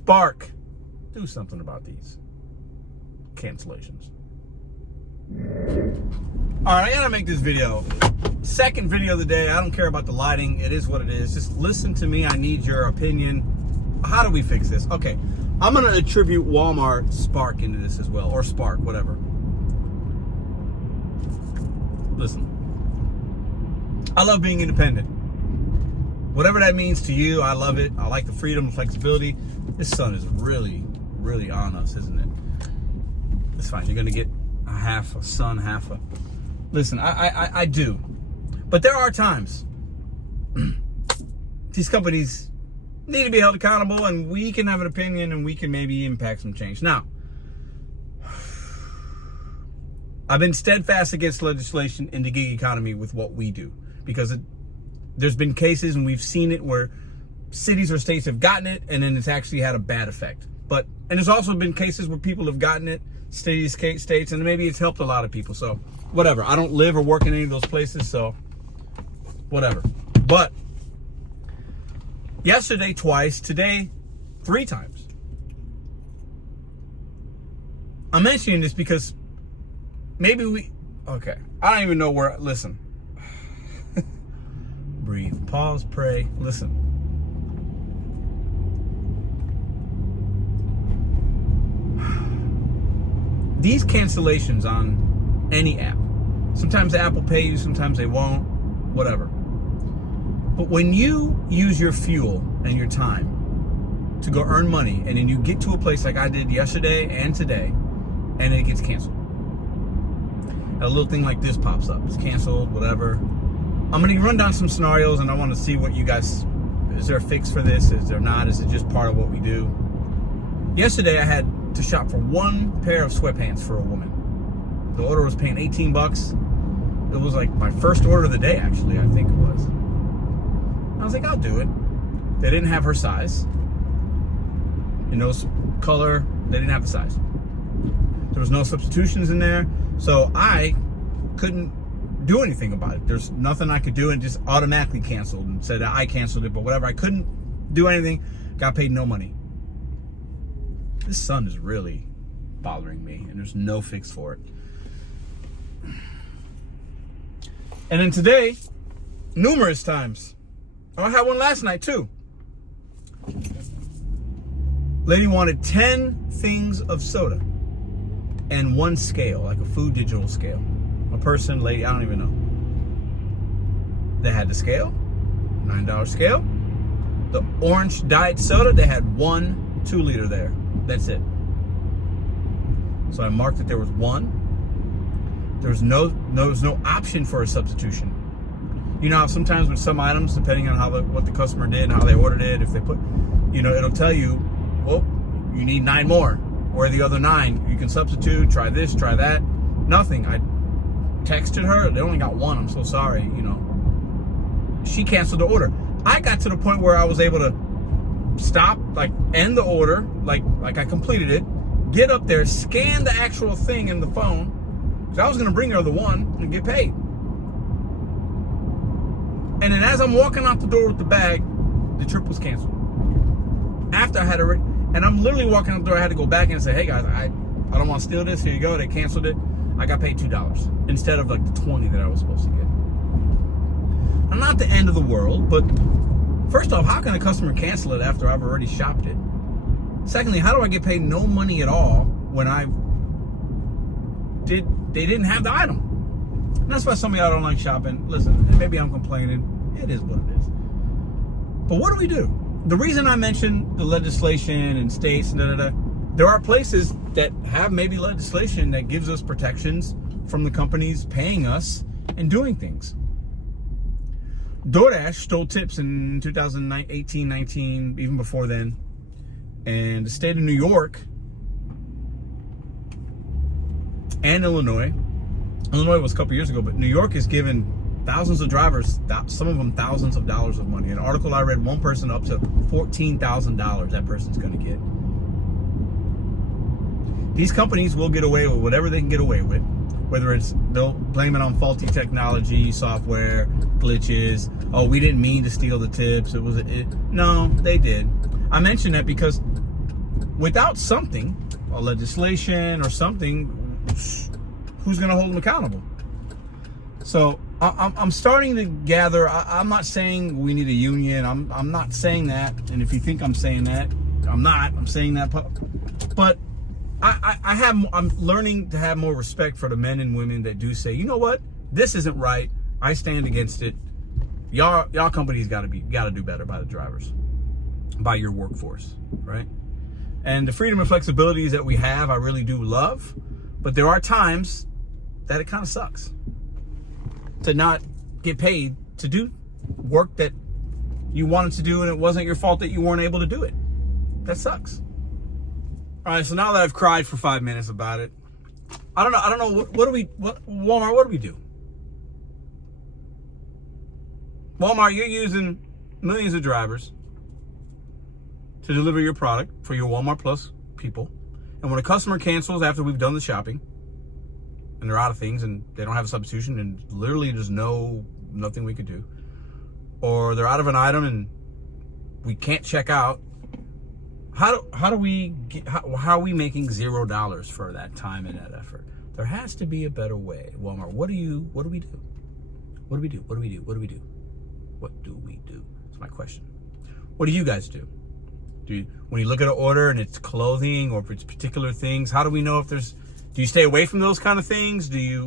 Spark, do something about these cancellations. All right, I gotta make this video. Second video of the day. I don't care about the lighting. It is what it is. Just listen to me. I need your opinion. How do we fix this? Okay, I'm gonna attribute Walmart Spark into this as well, or Spark, whatever. Listen, I love being independent. Whatever that means to you, I love it. I like the freedom and flexibility. This sun is really, really on us, isn't it? It's fine. You're gonna get half a sun, half a... Listen, I do. But there are times these companies need to be held accountable, and we can have an opinion, and we can maybe impact some change. Now, I've been steadfast against legislation in the gig economy with what we do, because there's been cases, and we've seen it, where cities or states have gotten it, and then it's actually had a bad effect. And there's also been cases where people have gotten it, states, and maybe it's helped a lot of people. So whatever. I don't live or work in any of those places, so whatever. But yesterday twice, today 3 times. I'm mentioning this because maybe okay, I don't even know where. Listen. Breathe, pause, pray, listen. These cancellations on any app, sometimes Apple Pay you, sometimes they won't, whatever. But when you use your fuel and your time to go earn money, and then you get to a place like I did yesterday and today, and it gets canceled, a little thing like this pops up, it's canceled, whatever. I'm gonna run down some scenarios, and I want to see what you guys, is there a fix for this? Is there not? Is it just part of what we do? Yesterday I had to shop for 1 pair of sweatpants for a woman. The order was paying $18. It was like my first order of the day, actually, I think it was. I was like, I'll do it. They didn't have her size. In those color, they didn't have the size. There was no substitutions in there, so I couldn't do anything about it. There's nothing I could do, and just automatically canceled and said that I canceled it, but whatever. I couldn't do anything, got paid no money. This sun is really bothering me, and there's no fix for it. And then today, numerous times. I had one last night too. Lady wanted 10 things of soda and 1 scale, like a food digital scale. A person, lady, I don't even know. They had the scale, $9 scale. The orange diet soda, they had 1 2-liter there. That's it. So I marked that there was 1. There was no option for a substitution. You know how sometimes with some items, depending on what the customer did and how they ordered it, if they put, it'll tell you, well, you need 9 more, or the other 9 you can substitute. Try this, try that. Nothing. I texted her. They only got 1. I'm so sorry. She canceled the order. I got to the point where I was able to stop, end the order, like I completed it, get up there, scan the actual thing in the phone, because I was going to bring her the 1 and get paid. And then as I'm walking out the door with the bag, the trip was canceled. After I had already, and I'm literally walking out the door, I had to go back and say, hey guys, I don't want to steal this, here you go, they canceled it. I got paid $2 instead of like the 20 that I was supposed to get. I'm not the end of the world, but first off, how can a customer cancel it after I've already shopped it? Secondly, how do I get paid no money at all when they didn't have the item? And that's why some of y'all don't like shopping. Listen, maybe I'm complaining. It is what it is. But what do we do? The reason I mentioned the legislation and states and there are places that have maybe legislation that gives us protections from the companies paying us and doing things. DoorDash stole tips in 2018, 19, even before then. And the state of New York and Illinois was a couple years ago, but New York has given thousands of drivers, some of them thousands of dollars of money. An article I read, one person up to $14,000 that person's going to get. These companies will get away with whatever they can get away with, whether it's they'll blame it on faulty technology, software, glitches. Oh, we didn't mean to steal the tips. No, they did. I mention that because without something, a legislation or something, who's going to hold them accountable? So I'm starting to gather. I'm not saying we need a union. I'm not saying that. And if you think I'm saying that, I'm not. I'm saying that. But I'm learning to have more respect for the men and women that do say, you know what, this isn't right. I stand against it. Y'all companies got to do better by the drivers, by your workforce, right? And the freedom and flexibilities that we have, I really do love. But there are times that it kind of sucks to not get paid to do work that you wanted to do, and it wasn't your fault that you weren't able to do it. That sucks. All right, so now that I've cried for 5 minutes about it, I don't know, Walmart, what do we do? Walmart, you're using millions of drivers to deliver your product for your Walmart Plus people. And when a customer cancels after we've done the shopping and they're out of things and they don't have a substitution and literally there's nothing we could do, or they're out of an item and we can't check out, how are we making $0 for that time and that effort? There has to be a better way. Walmart, what do we do? What do we do? What do we do? That's my question. What do you guys do? When you look at an order and it's clothing or if it's particular things, how do we know if do you stay away from those kind of things? Is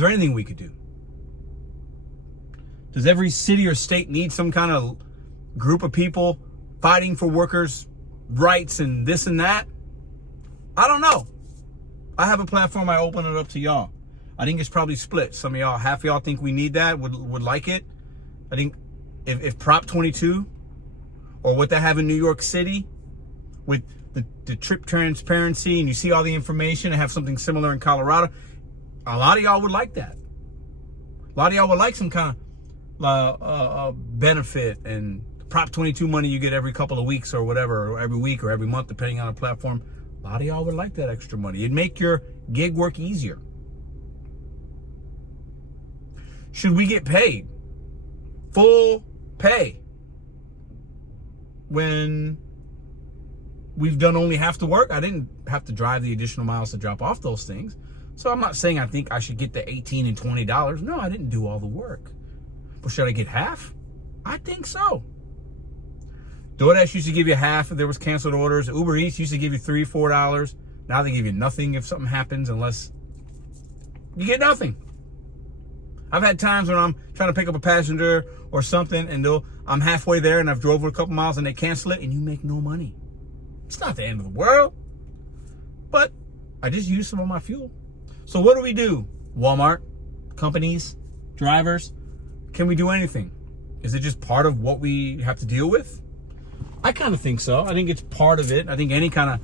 there anything we could do? Does every city or state need some kind of group of people fighting for workers' rights and this and that? I don't know. I have a platform. I open it up to y'all. I think it's probably split. Some of y'all, half of y'all think we need that, would like it. I think if Prop 22 or what they have in New York City with the trip transparency and you see all the information and have something similar in Colorado, a lot of y'all would like that. A lot of y'all would like some kind of benefit and Prop 22 money you get every couple of weeks or whatever, or every week or every month, depending on the platform. A lot of y'all would like that extra money. It'd make your gig work easier. Should we get paid full pay when we've done only half the work? I didn't have to drive the additional miles to drop off those things. So I'm not saying I think I should get the $18 and $20. No, I didn't do all the work. But should I get half? I think so. DoorDash used to give you half if there was canceled orders. Uber Eats used to give you $3, $4. Now they give you nothing if something happens, unless you get nothing. I've had times when I'm trying to pick up a passenger or something and I'm halfway there and I've drove a couple miles and they cancel it and you make no money. It's not the end of the world, but I just used some of my fuel. So what do we do? Walmart, companies, drivers, can we do anything? Is it just part of what we have to deal with? I kind of think so. I think it's part of it. I think anytime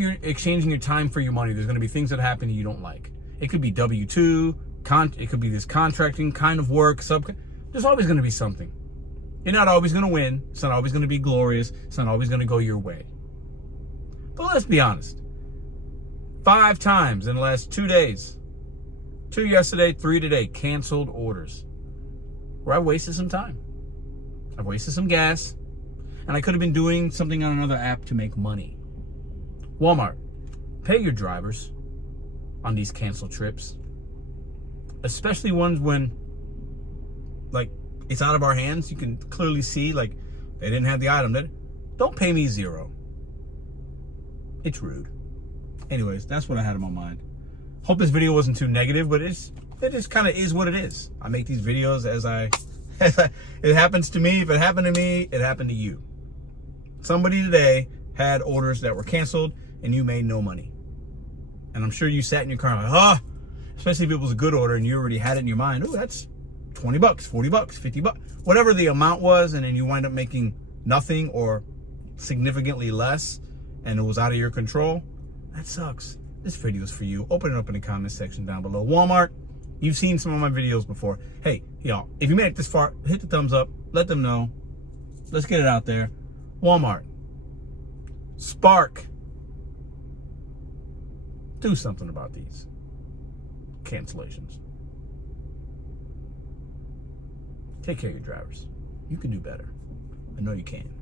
you're exchanging your time for your money, there's going to be things that happen you don't like. It could be W-2, it could be this contracting kind of work. There's always going to be something. You're not always going to win. It's not always going to be glorious. It's not always going to go your way. But let's be honest. 5 times in the last 2 days, 2 yesterday, 3 today, canceled orders, where I wasted some time. I've wasted some gas, and I could have been doing something on another app to make money. Walmart, pay your drivers on these canceled trips, especially ones when, like, it's out of our hands. You can clearly see, like, they didn't have the item. Don't pay me $0. It's rude. Anyways, that's what I had in my mind. Hope this video wasn't too negative, but it just kind of is what it is. I make these videos as it happens to me. If it happened to me, it happened to you. Somebody today had orders that were canceled and you made no money. And I'm sure you sat in your car like, especially if it was a good order and you already had it in your mind. Oh, that's $20, $40, $50, whatever the amount was. And then you wind up making nothing or significantly less and it was out of your control. That sucks. This video is for you. Open it up in the comment section down below. Walmart, you've seen some of my videos before. Hey, y'all, if you made it this far, hit the thumbs up. Let them know. Let's get it out there. Walmart, Spark, do something about these cancellations. Take care of your drivers. You can do better. I know you can.